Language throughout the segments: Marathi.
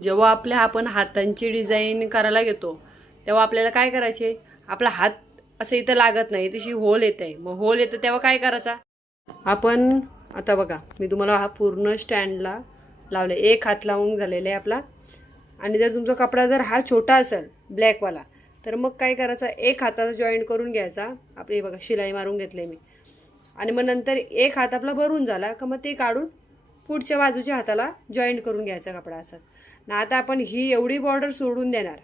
जेव्हा आपण हातांची डिझाईन करायला घेतो तेव्हा आपल्याला काय करायचे, आपला हात असं इथं लागत नाही, तशी होल येते. मग होल येतं तेव्हा काय करायचा आपण, आता बघा मी तुम्हाला हा पूर्ण स्टँडला लावले, एक हात लावून झालेला आहे आपला. आणि जर तुमचा कपडा जर हा छोटा असेल ब्लॅकवाला, तर मग काय करायचं, एक हाताचा जॉईंट करून घ्यायचा. आपली बघा शिलाई मारून घेतले मी. आणि मग नंतर एक हात आपला भरून झाला का मग ते काढून पुढच्या बाजूच्या हाताला जॉईंट करून घ्यायचा कपडा असा. ना आता आपण ही एवढी बॉर्डर सोडून देणार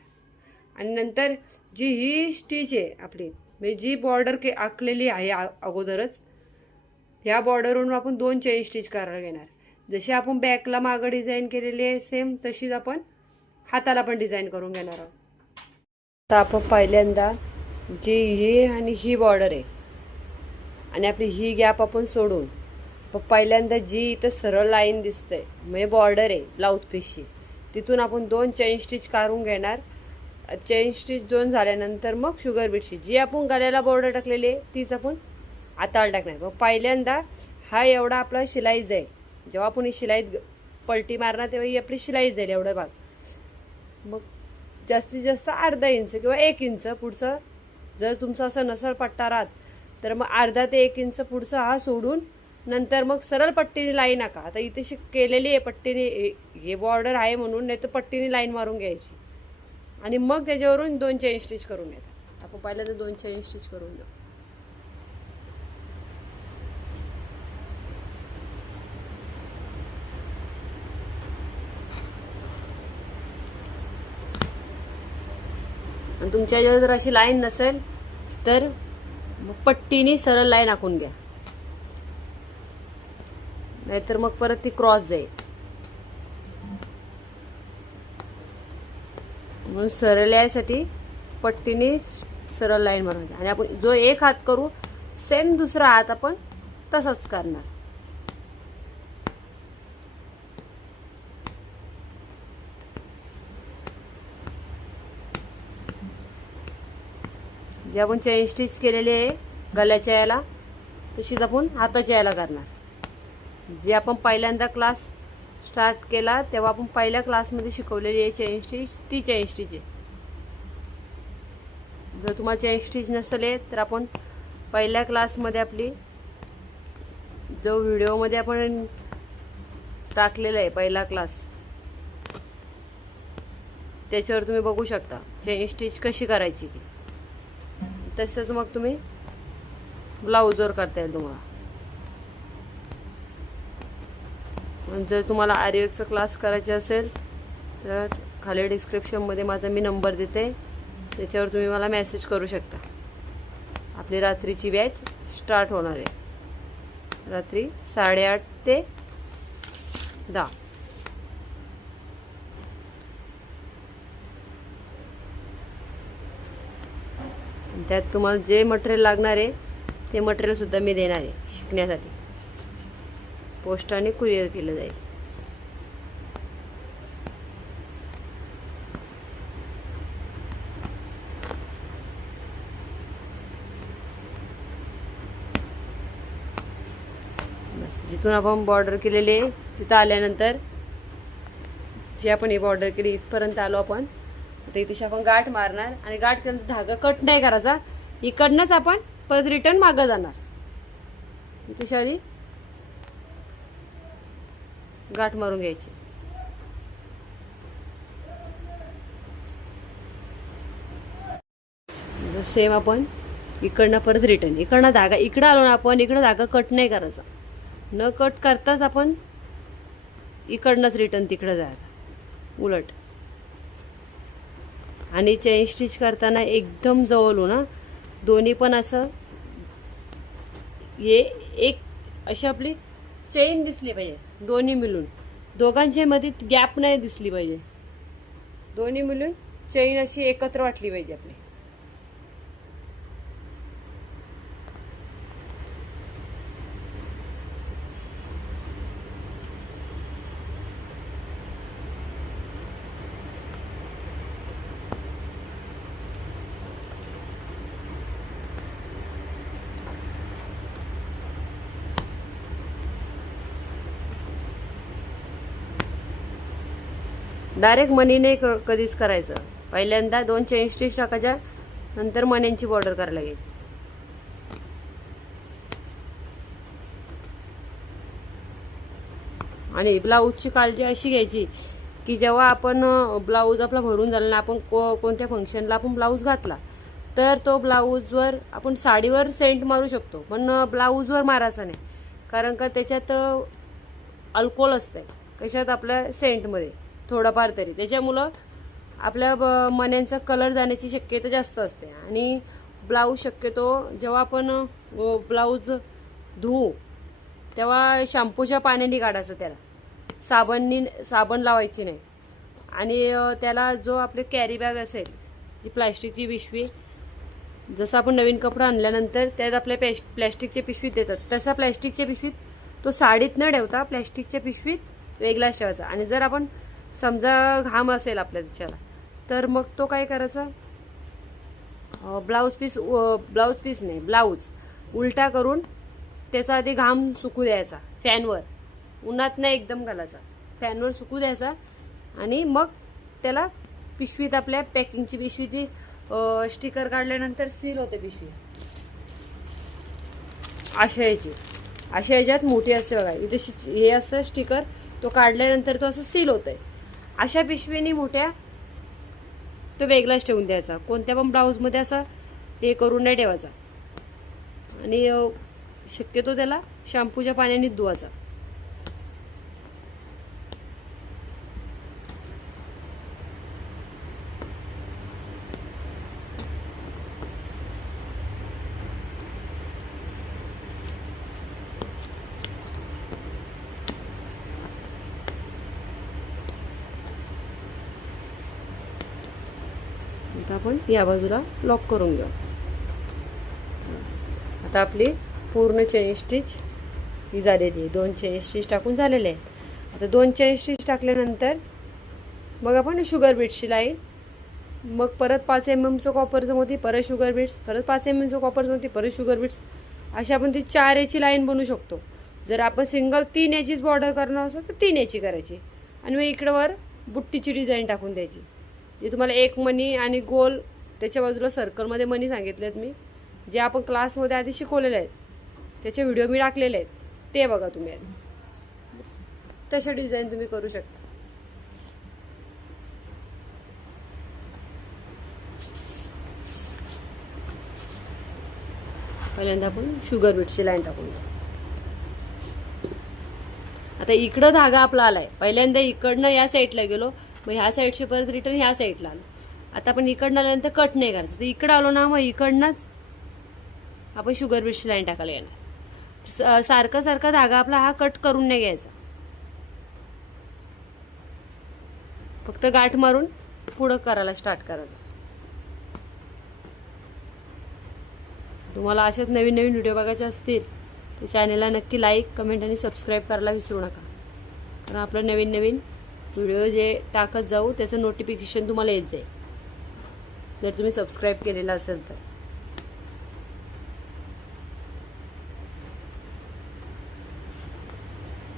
आणि नंतर जी ही स्टिच आहे आपली, म्हणजे जी बॉर्डर आखलेली आहे अगोदरच, ह्या बॉर्डरवरून आपण 2 चेन स्टिच करायला घेणार. जशी आपण बॅकला मागं डिझाईन केलेली आहे सेम तशीच आपण हाताला पण डिझाईन करून घेणार आहोत. आता आपण पहिल्यांदा जी ही आणि ही बॉर्डर आहे आणि आपली ही गॅप आपण सोडून पहिल्यांदा जी इथं सरळ लाईन दिसते म्हणजे बॉर्डर आहे ब्लाऊज पीसची, तिथून आपण 2 चेन स्टिच काढून घेणार. चेन स्टिच 2 झाल्यानंतर मग शुगर बीटची जी आपण गळ्याला बॉर्डर टाकलेली आहे तीच आपण हाताला टाकणार. मग पहिल्यांदा हा एवढा आपला शिलाई जाईल, जेव्हा आपण ही शिलाईत पलटी मारणार तेव्हा ही आपली शिलाई जाईल एवढा भाग. मग जास्तीत जास्त अर्धा इंच किंवा 1 इंच पुढचं, जर तुमचं असं नसल पट्टा राहत तर मग अर्धा ते 1 इंच पुढचं हा सोडून नंतर मग सरळ पट्टीने लाईन आका. आता इथे केलेली आहे पट्टीने, हे बॉर्डर आहे म्हणून, नाही तर पट्टीने लाईन मारून घ्यायची आणि मग त्याच्यावरून 2 चेन स्टिच करून घेतात. आपण पहिल्यांदा 2 चेन स्टिच करून घेऊ. आणि तुमच्या जर अशी लाईन नसेल तर पट्टीने सरळ लाईन आखून घ्या, नाहीतर मग परत ती क्रॉस जाईल. म्हणून सरळ यायसाठी पट्टीने सरळ लाईन मारून घ्या. आणि आपण जो एक हात करू सेम दुसरा हात आपण तसंच करणार. जे आपण चेन स्टिच केलेली आहे गळ्याच्या याला तशीच आपण हाताच्या याला करणार. जे आपण पहिल्यांदा क्लास स्टार्ट केला तेव्हा आपण पहिल्या क्लासमध्ये शिकवलेली आहे चेन स्टिच, ती चेन स्टिच आहे. जर तुम्हाला चेन स्टिच नसेल तर आपण पहिल्या क्लासमध्ये आपली जो व्हिडिओमध्ये आपण टाकलेला आहे पहिला क्लास, त्याच्यावर तुम्ही बघू शकता चेन स्टिच कशी करायची. तसंच मग तुम्ही ब्लाऊजवर करता येईल तुम्हाला. जर तुम्हाला आर्यवर्कचा क्लास करायचा असेल तर खाली डिस्क्रिप्शनमध्ये माझा मी नंबर देते, त्याच्यावर तुम्ही मला मेसेज करू शकता. आपली रात्रीची बॅच स्टार्ट होणार आहे, रात्री 8:30 ते 10. त्यात तुम्हाला जे मटेरियल लागणार आहे ते मटेरियल सुद्धा मी देणार आहे शिकण्यासाठी. पोस्टाने कुरिअर केलं जाईल. बस जिथून आपण बॉर्डर केलेले तिथं आल्यानंतर जी आपण ही बॉर्डर केली इथपर्यंत आलो आपण. आता इथे आपण गाठ मारणार आणि गाठ केल्यानंतर धागा कट नाही करायचा, इकडनंच आपण परत रिटर्न मागं जाणार. इथे आधी गाठ मारून घ्यायची. सेम आपण इकडनं परत रिटर्न, इकडनं धागा इकडं आलो ना आपण, इकडं धागा कट नाही करायचा. न कट करताच आपण इकडनंच रिटर्न तिकडं जायचं उलट. आणि चेन स्टिच करताना एकदम जवळून ना दोन्ही पण असं हे एक अशी आपली चेन दिसली पाहिजे, दोन्ही मिळून, दोघांच्या मध्ये गॅप नाही दिसली पाहिजे. दोन्ही मिळून चेन अशी एकत्र वाटली पाहिजे आपली. डायरेक्ट मनीने कधीच करायचं. पहिल्यांदा 2 चेन स्टिच टाकायच्या, नंतर मण्यांची बॉर्डर करायला घ्यायची. आणि ब्लाऊजची काळजी अशी घ्यायची की जेव्हा आपण ब्लाऊज आपला भरून झाला ना, आपण कोणत्या फंक्शनला आपण ब्लाऊज घातला तर तो ब्लाऊजवर आपण साडीवर सेंट मारू शकतो, पण ब्लाऊजवर मारायचा नाही. कारण का त्याच्यात अल्कोहोल असते, कशात आपल्या सेंटमध्ये थोडंफार तरी. त्याच्यामुळं आपल्या मण्यांचा कलर जाण्याची शक्यता जास्त असते. आणि ब्लाऊज शक्यतो जेव्हा आपण ब्लाऊज धुवू तेव्हा शॅम्पूच्या पाण्याने काढायचं, त्याला साबण लावायची नाही. आणि त्याला जो आपले कॅरी बॅग असेल, जी प्लॅस्टिकची पिशवी, जसं आपण नवीन कपडा आणल्यानंतर त्यात आपल्या प्लॅस्टिकच्या पिशवीत देतात, तसा प्लॅस्टिकच्या पिशवीत तो साडीत न ठेवता प्लॅस्टिकच्या पिशवीत वेगळाच ठेवायचा. आणि जर आपण समजा घाम असेल आपल्या त्याच्याला, तर मग तो काय करायचा, ब्लाऊज उलटा करून त्याचा आधी घाम सुकू द्यायचा फॅनवर, उन्हात नाही एकदम घालायचा, फॅनवर सुकू द्यायचा. आणि मग त्याला पिशवीत, आपल्या पॅकिंगची पिशवी, ती स्टिकर काढल्यानंतर सील होते पिशवी अशा ह्याच्यात मोठी असते बघा, इथे हे असतं स्टिकर, तो काढल्यानंतर तो असं सील होतंय. अशा पिशवीने मोठ्या तो वेगळाच ठेवून द्यायचा, कोणत्या पण ब्लाऊजमध्ये असं हे करून नाही ठेवायचा. आणि शक्यतो त्याला शॅम्पूच्या पाण्याने धुवायचा. आता आपण या बाजूला लॉक करून घेऊ. आता आपली पूर्ण चेन स्टिच ही झालेली आहे. 2 चेन स्टिच टाकून झालेले आहेत. आता 2 चेन स्टिच टाकल्यानंतर मग आपण शुगर बीट्सची लाईन, मग परत 5 mm कॉपरचं मोती, परत शुगर बीट्स, परत 5 mm कॉपरचं मोती, परत शुगर बीट्स, अशी आपण ती 4 याची लाईन बनवू शकतो. जर आपण सिंगल 3 याचीच बॉर्डर करणार असो तर 3 याची करायची. आणि मग इकडं वर बुट्टीची डिझाईन टाकून द्यायची. जे तुम्हाला एक मनी आणि गोल त्याच्या बाजूला सर्कलमध्ये मनी सांगितलेत मी, जे आपण क्लासमध्ये आधी शिकवलेले आहेत, त्याचे व्हिडिओ मी टाकलेले आहेत, ते बघा तुम्ही. तशा डिझाईन तुम्ही करू शकता. पहिल्यांदा आपण शुगर बीट्सची लाईन टाकून घेऊ. आता इकडं धागा आपला आलाय, पहिल्यांदा इकडनं या साईडला गेलो, मग ह्या साईडशी परत रिटर्न ह्या साईडला आलो. आता आपण इकडनं आल्यानंतर कट नाही करायचं, तर इकडं आलो ना, मग इकडनंच आपण शुगर बीट्सची लाईन टाकायला येणार. सारखा धागा आपला हा कट करून नाही घ्यायचा, फक्त गाठ मारून पुढं करायला स्टार्ट करायचं. तुम्हाला असेच नवीन व्हिडिओ बघायचे असतील तर चॅनलला नक्की लाईक, कमेंट आणि सबस्क्राईब करायला विसरू नका. कारण आपलं नवीन व्हिडिओ जे टाकत जाऊ त्याचं नोटिफिकेशन तुम्हाला येत जाईल, जर तुम्ही सबस्क्राईब केलेलं असेल तर.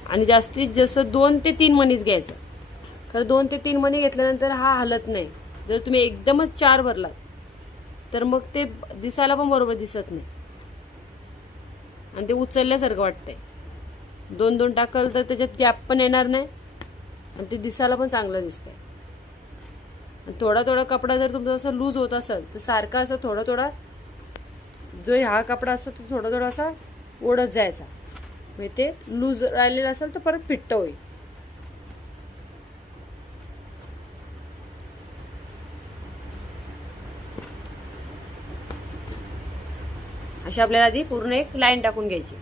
आणि जास्तीत जास्त 2 ते 3 मनीच घ्यायचं, कारण 2 ते 3 मनी घेतल्यानंतर हा हलत नाही. जर तुम्ही एकदमच 4 भरलात तर मग ते दिसायला पण बरोबर दिसत नाही आणि ते उचलल्यासारखं वाटतंय. 2 टाकल तर त्याच्यात गॅप पण येणार नाही आणि ते दिसायला पण चांगलं दिसतंय. आणि थोडा कपडा जर तुमचा असं लूज होत असेल तर सारखा असं थोडा जो हा कपडा असतो तो थोडा असा ओढत जायचा, म्हणजे ते लूज राहिलेलं असेल तर परत फिट्ट होईल. अशी आपल्याला आधी पूर्ण एक लाईन टाकून घ्यायची.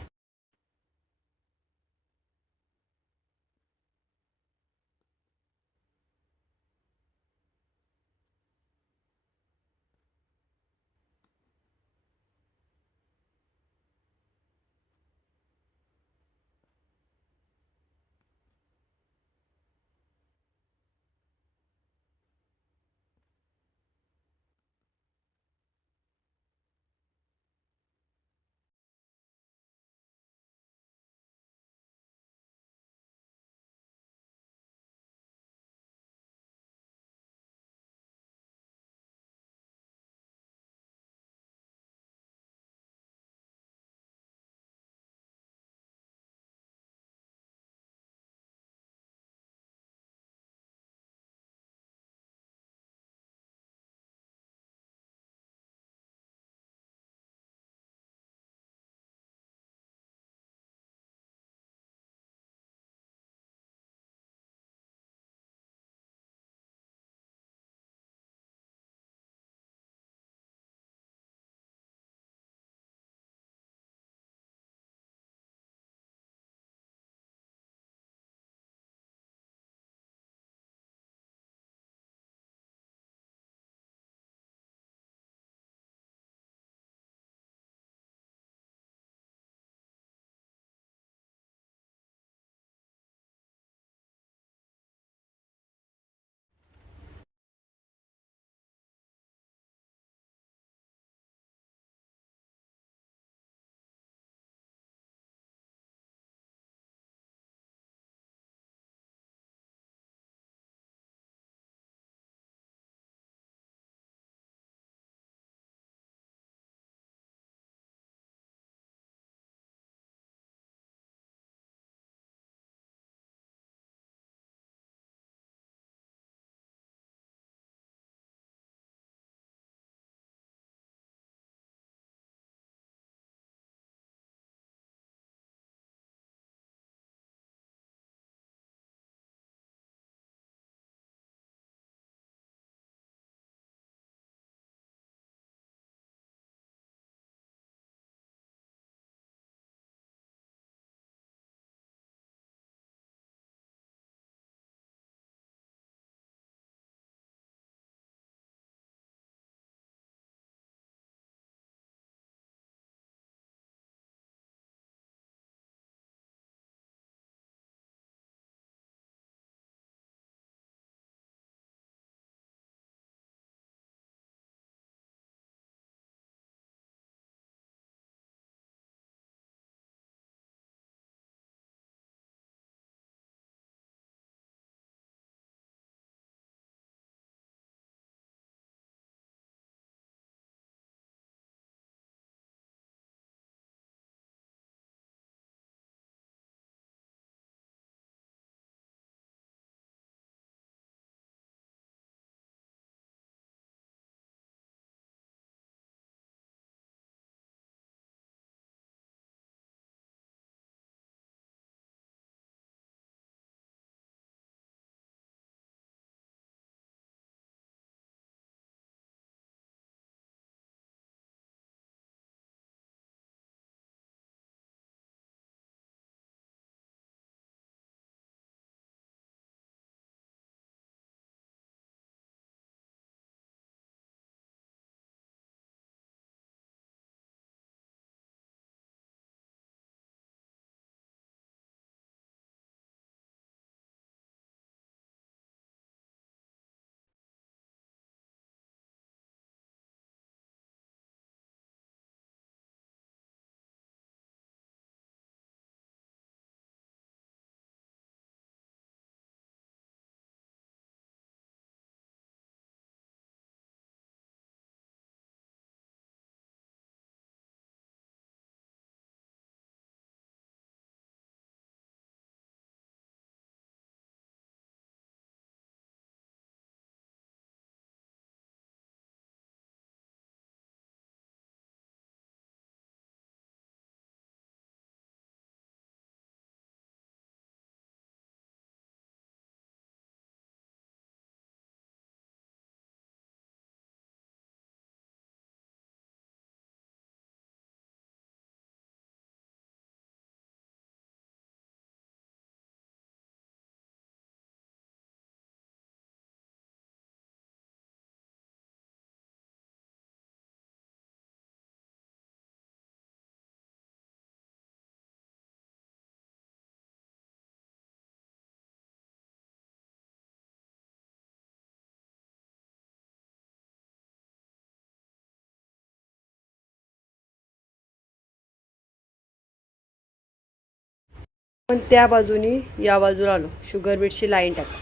पण त्या बाजूनी या बाजूला आलो, शुगर बीटची लाईन टाका.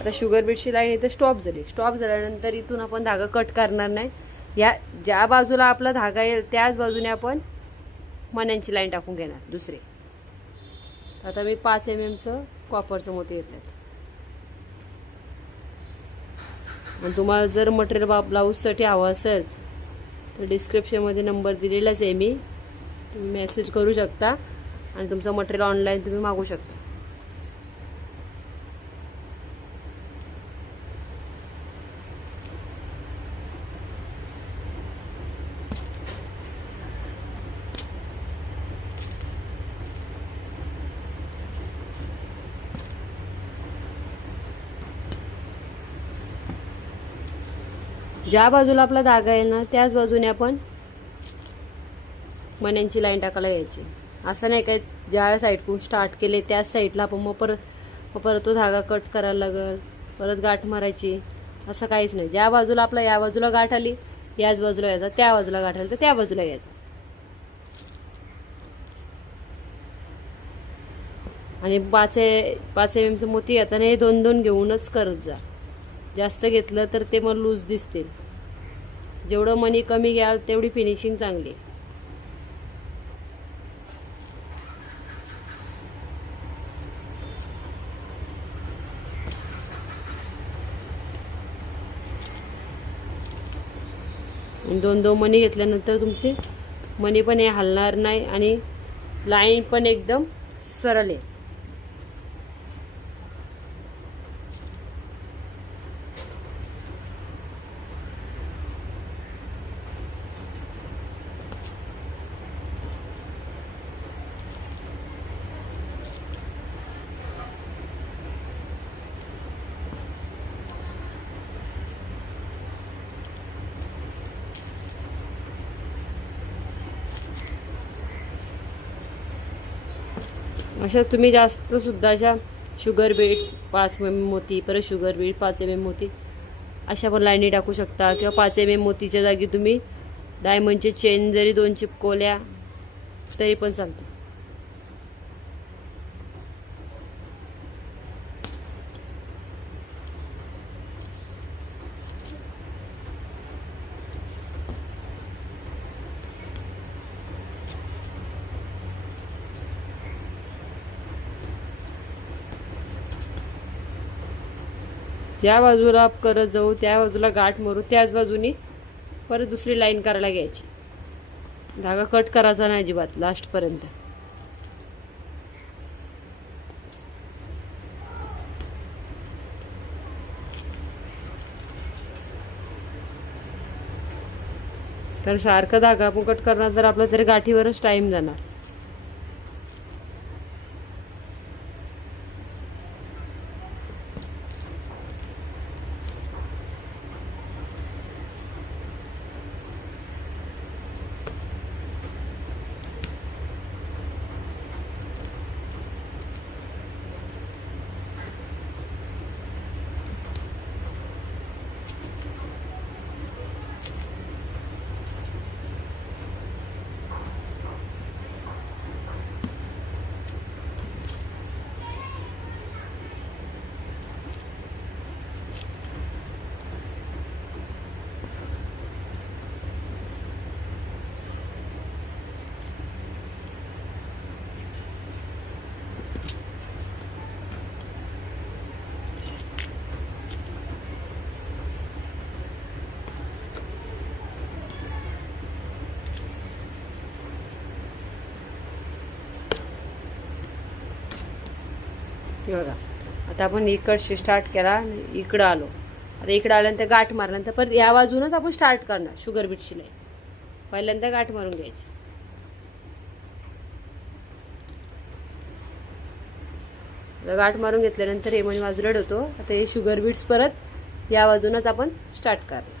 आता शुगर बीटची लाईन इथं स्टॉप झाली. स्टॉप झाल्यानंतर इथून आपण धागा कट करणार नाही. या ज्या बाजूला आपला धागा येईल त्याच बाजूने आपण मण्यांची लाईन टाकून घेणार दुसरे. आता मी 5 mm कॉपरचं मोती घेतलं. आणि तुम्हाला जर मटेरियल ब्लाऊजसाठी हवं असेल तर डिस्क्रिप्शनमध्ये नंबर दिलेलाच आहे मी, तुम्ही मेसेज करू शकता आणि तुमचं मटेरियल ऑनलाईन तुम्ही मागवू शकता. ज्या बाजूला आपला धागा येईल ना त्याच बाजूने आपण मण्यांची लाईन टाकायला घ्यायची. असं नाही काय ज्या साईडकडून स्टार्ट केले त्याच साईडला आपण मग परत तो धागा कट करायला लागल, परत गाठ मारायची, असं काहीच नाही. ज्या बाजूला आपला या बाजूला गाठ आली याच बाजूला यायचा, त्या बाजूला गाठ आली तर त्या बाजूला यायचा. आणि 5 mm मोती घेताना हे 2-2 घेऊनच करत जा. जास्त घेतलं तर ते मग लूज दिसतील. जेवढं मनी कमी घ्याल तेवढी फिनिशिंग चांगली. आणि 2-2 मणी घेतल्यानंतर तुमचे मणी पण हे हलणार नाही आणि लाईन पण एकदम सरळ आहे. अशा तुम्ही जास्त सुद्धा अशा शुगर बीट्स 5 mm मोती, परत शुगर बीट 5 mm मोती, अशा पण लाईनी टाकू शकता. किंवा 5 mm मोतीच्या जागी तुम्ही डायमंडचे चेन जरी 2 चिपकवल्या तरी पण चालतं. ज्या बाजूला करत जाऊ त्या बाजूला गाठ मारू, त्याच बाजूनी परत दुसरी लाईन करायला घ्यायची. धागा कट करायचा नाही अजिबात लास्टपर्यंत. तर सारखं धागा आपण कट करणार तर आपला तरी गाठीवरच टाईम जाणार. बघा आता आपण इकडशी स्टार्ट केला, इकडं आलो. आता इकडं आल्यानंतर गाठ मारल्यानंतर परत या बाजूनच आपण स्टार्ट करणार शुगर बीटची लाईन. पहिल्यांदा गाठ मारून घ्यायची. गाठ मारून घेतल्यानंतर हे मणी बाजूला ठेवतो. आता हे शुगर बीट्स परत या बाजूनच आपण स्टार्ट करणार.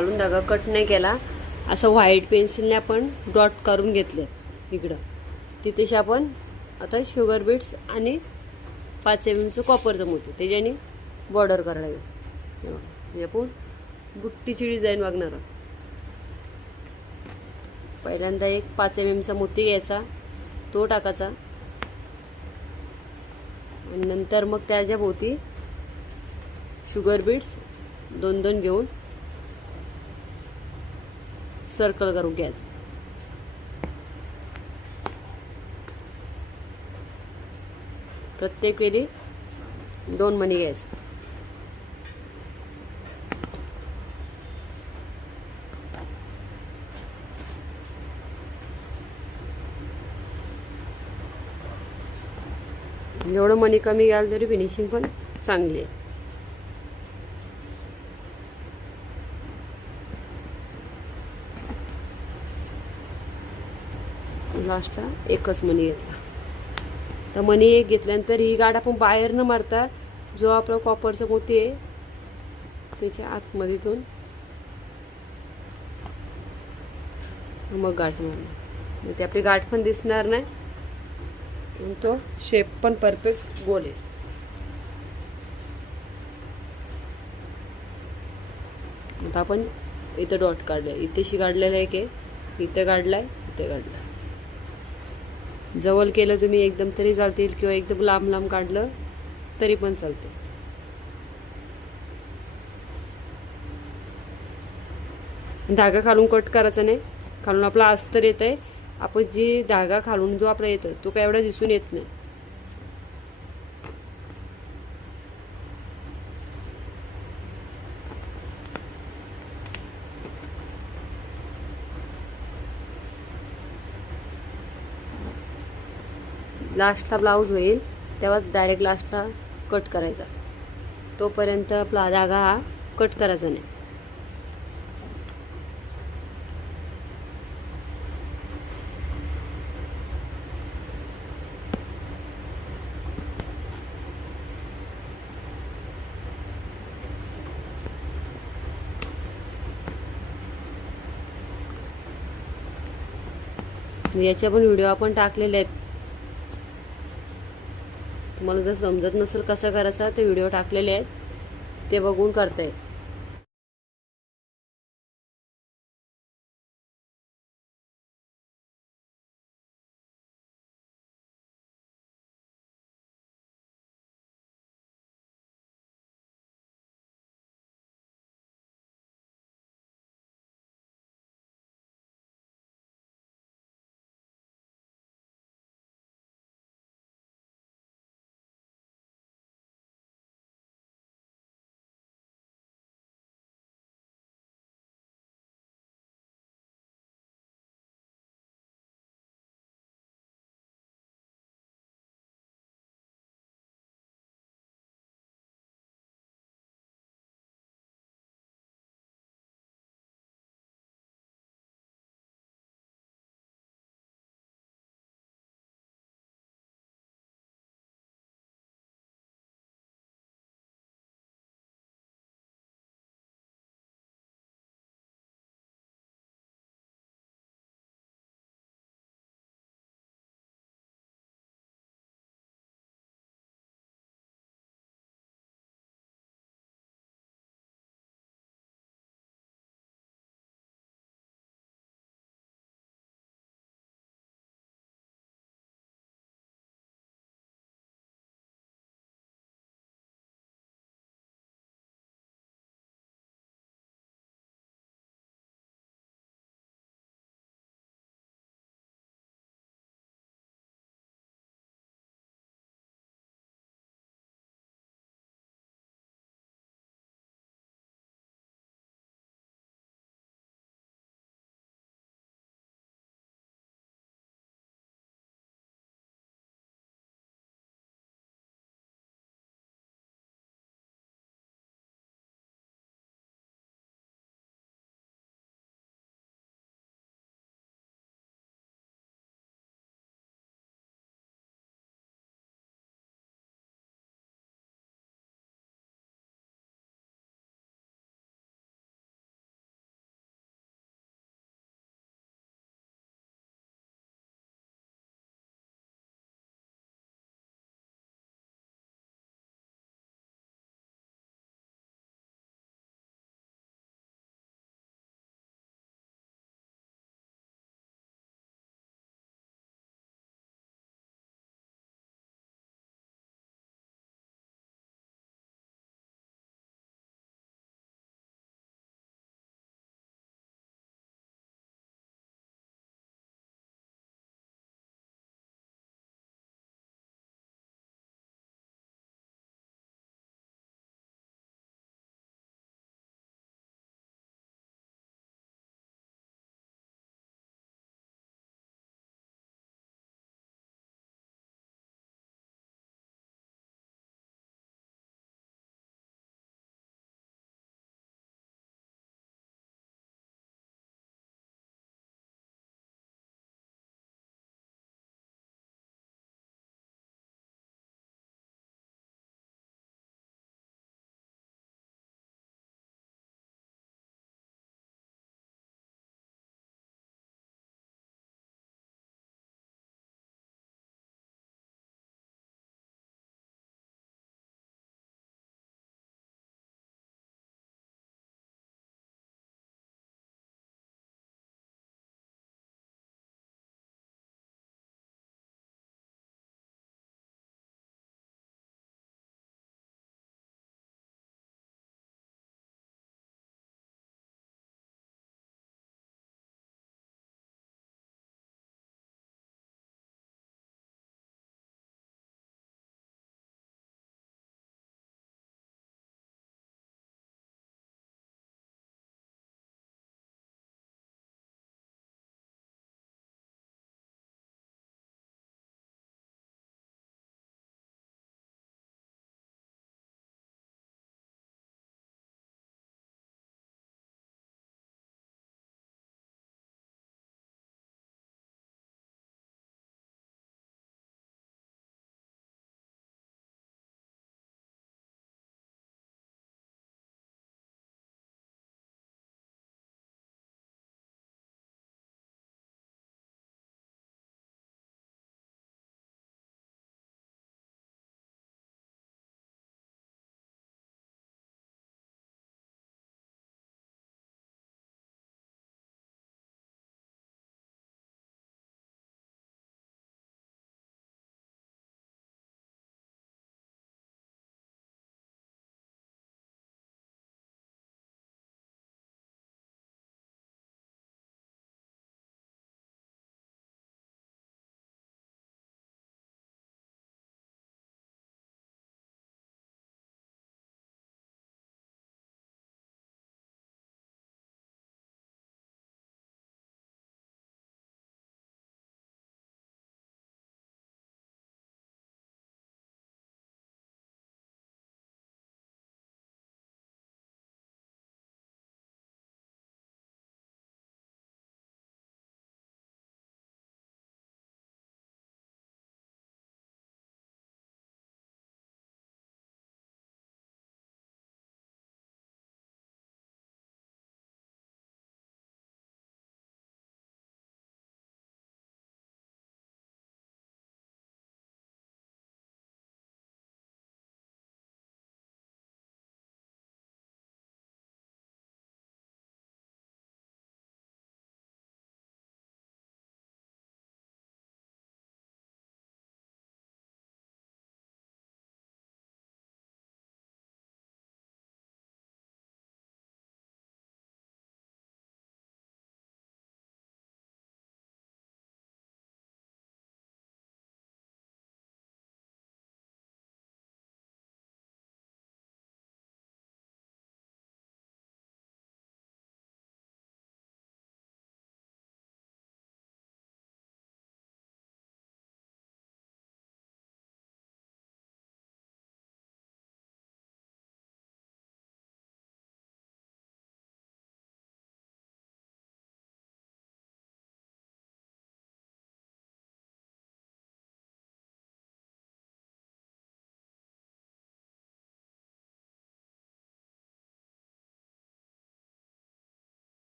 घालून धागा कट नाही केला, असं व्हाईट पेन्सिलने आपण डॉट करून घेतले इकडं. तिथेशी आपण आता शुगर बीट्स आणि 5 mm कॉपरचं मोती त्याच्याने बॉर्डर करायला घेऊ. हे आपण बुट्टीची डिझाईन बघणार आहोत. पहिल्यांदा एक 5 mm मोती घ्यायचा, तो टाकायचा आणि नंतर मग त्याच्या भोवती शुगर बीट्स 2-2 घेऊन सर्कल करून घ्यायचं. प्रत्येक वेळी 2 मणी घ्यायचं. जेवढं मणी कमी घ्याल तरी फिनिशिंग पण चांगली आहे. लास्टला एकच मणी घेतला. तर मणी एक घेतल्यानंतर ही गाठ आपण बाहेर न मारता जो आपला कॉपरचा मोती आहे त्याच्या आतमध्येतून मग गाठ मारणार. मग ती आपली गाठ पण दिसणार नाही आणि तो शेप पण परफेक्ट गोल आहे. आता आपण इथं डॉट काढलाय, इथेशी काढलेला आहे की इथं काढलाय, इथे काढलाय. जवळ केलं तुम्ही एकदम तरी चालतील किंवा एकदम लांब लांब काढलं तरी पण चालते. धागा खालून कट करायचा नाही, खालून आपला अस्तर येत आहे. आपण जी धागा खालून जो आपला येतो तो काय एवढा दिसून येत नाही. लास्टला ब्लाऊज होईल तेव्हा डायरेक्ट लास्टला कट करायचा. तोपर्यंत आपला धागा हा कट करायचा नाही. याचे पण व्हिडिओ आपण टाकलेले आहेत. तुम्हाला जर समजत नसेल कसं करायचं ते व्हिडिओ टाकलेले आहेत, ते बघून करता येईल.